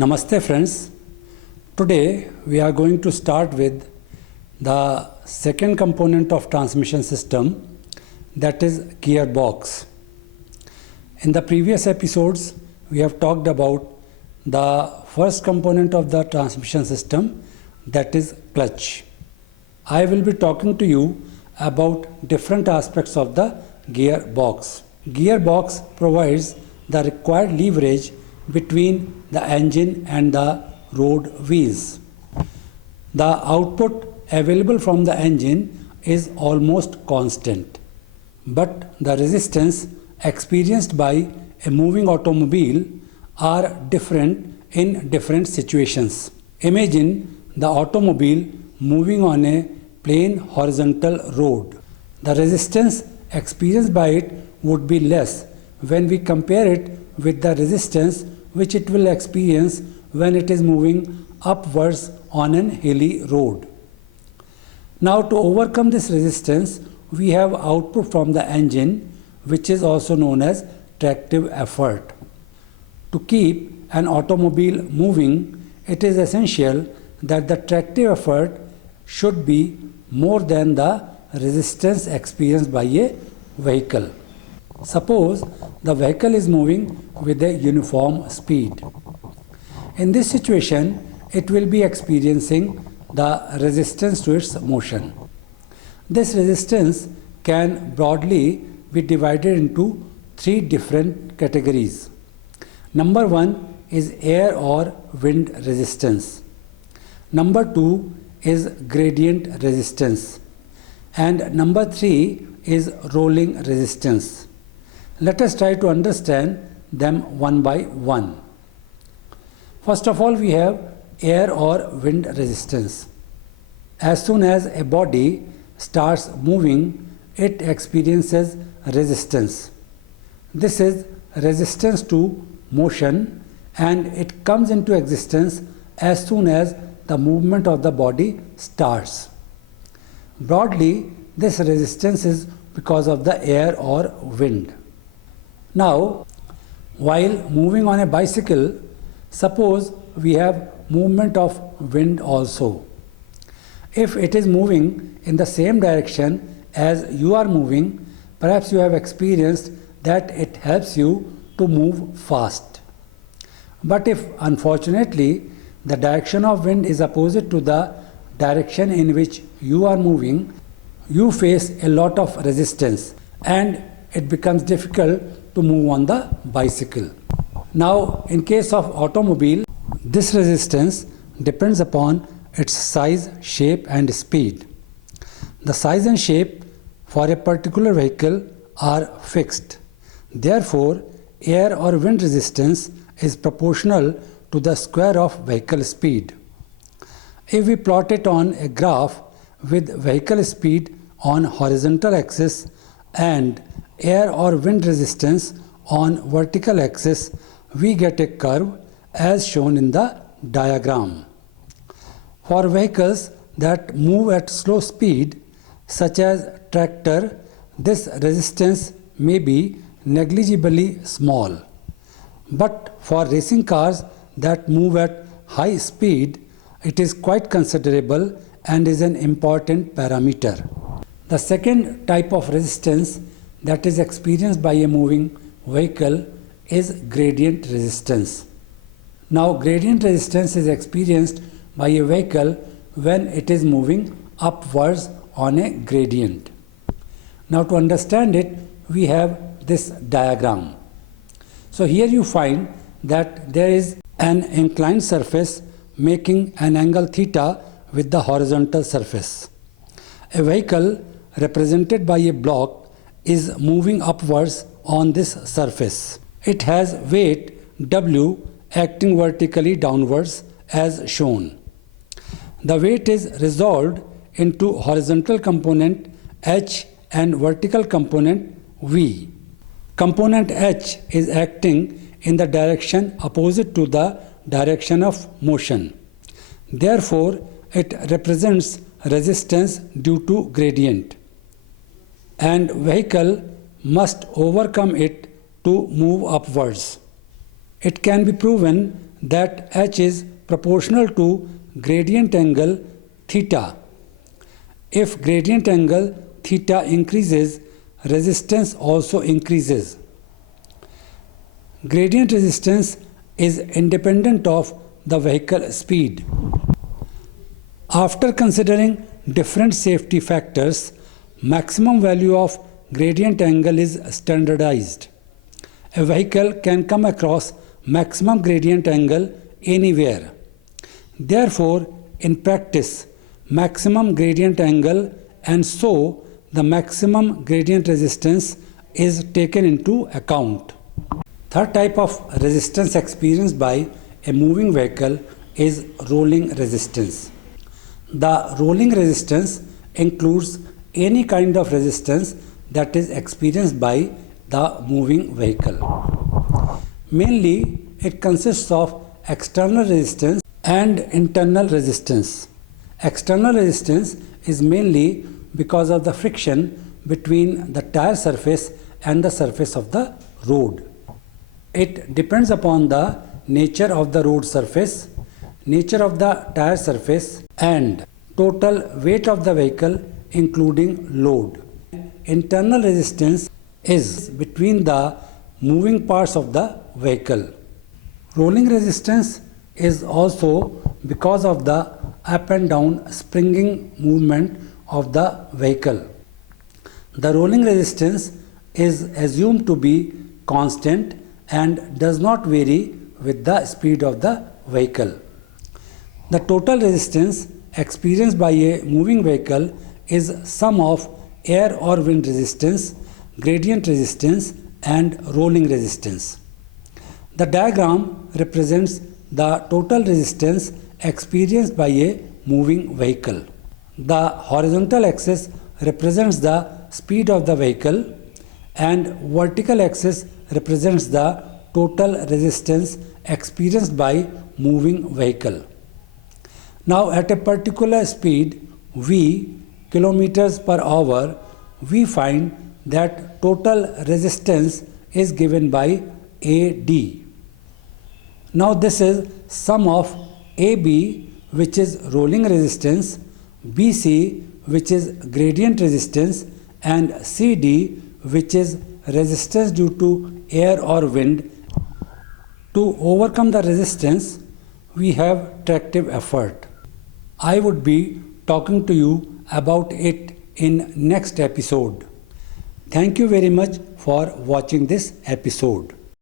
Namaste friends. Today we are going to start with the second component of transmission system, that is gearbox. In the previous episodes we have talked about the first component of the transmission system, that is clutch. I will be talking to you about different aspects of the gearbox. Gearbox provides the required leverage between the engine and the road wheels. The output available from the engine is almost constant, but the resistance experienced by a moving automobile are different in different situations. Imagine the automobile moving on a plain horizontal road. The resistance experienced by it would be less when we compare it with the resistance which it will experience when it is moving upwards on an hilly road. Now, to overcome this resistance, we have output from the engine, which is also known as tractive effort. To keep an automobile moving, it is essential that the tractive effort should be more than the resistance experienced by a vehicle. Suppose the vehicle is moving with a uniform speed. In this situation, it will be experiencing the resistance to its motion. This resistance can broadly be divided into three different categories. Number one is air or wind resistance. Number two is gradient resistance. And number three is rolling resistance. Let us try to understand them one by one. First of all, we have air or wind resistance. As soon as a body starts moving, it experiences resistance. This is resistance to motion, and it comes into existence as soon as the movement of the body starts. Broadly, this resistance is because of the air or wind. Now, while moving on a bicycle, suppose we have movement of wind also. If it is moving in the same direction as you are moving, perhaps you have experienced that it helps you to move fast. But if unfortunately the direction of wind is opposite to the direction in which you are moving, you face a lot of resistance and it becomes difficult to move on the bicycle. Now, in case of automobile, this resistance depends upon its size, shape and speed. The size and shape for a particular vehicle are fixed. Therefore, air or wind resistance is proportional to the square of vehicle speed. If we plot it on a graph with vehicle speed on horizontal axis and air or wind resistance on vertical axis, we get a curve as shown in the diagram. For vehicles that move at slow speed, such as tractor, this resistance may be negligibly small. But for racing cars that move at high speed, it is quite considerable and is an important parameter. The second type of resistance that is experienced by a moving vehicle is gradient resistance. Now, gradient resistance is experienced by a vehicle when it is moving upwards on a gradient. Now, to understand it, we have this diagram. So, here you find that there is an inclined surface making an angle theta with the horizontal surface. A vehicle represented by a block is moving upwards on this surface. It has weight W acting vertically downwards as shown. The weight is resolved into horizontal component H and vertical component V. Component H is acting in the direction opposite to the direction of motion. Therefore, it represents resistance due to gradient, and vehicle must overcome it to move upwards. It can be proven that h is proportional to gradient angle theta. If gradient angle theta increases, resistance also increases. Gradient resistance is independent of the vehicle speed. After considering different safety factors, maximum value of gradient angle is standardized. A vehicle can come across maximum gradient angle anywhere. Therefore, in practice, maximum gradient angle and so the maximum gradient resistance is taken into account. Third type of resistance experienced by a moving vehicle is rolling resistance. The rolling resistance includes any kind of resistance that is experienced by the moving vehicle. Mainly, it consists of external resistance and internal resistance. External resistance is mainly because of the friction between the tire surface and the surface of the road. It depends upon the nature of the road surface, nature of the tire surface, and total weight of the vehicle including load. Internal resistance is between the moving parts of the vehicle. Rolling resistance is also because of the up and down springing movement of the vehicle. The rolling resistance is assumed to be constant and does not vary with the speed of the vehicle. The total resistance experienced by a moving vehicle is sum of air or wind resistance, gradient resistance, and rolling resistance. The diagram represents the total resistance experienced by a moving vehicle. The horizontal axis represents the speed of the vehicle and vertical axis represents the total resistance experienced by moving vehicle. Now at a particular speed v kilometers per hour, we find that total resistance is given by AD. Now this is sum of AB, which is rolling resistance, BC, which is gradient resistance, and CD, which is resistance due to air or wind. To overcome the resistance, we have tractive effort. I would be talking to you about it in next episode. Thank you very much for watching this episode.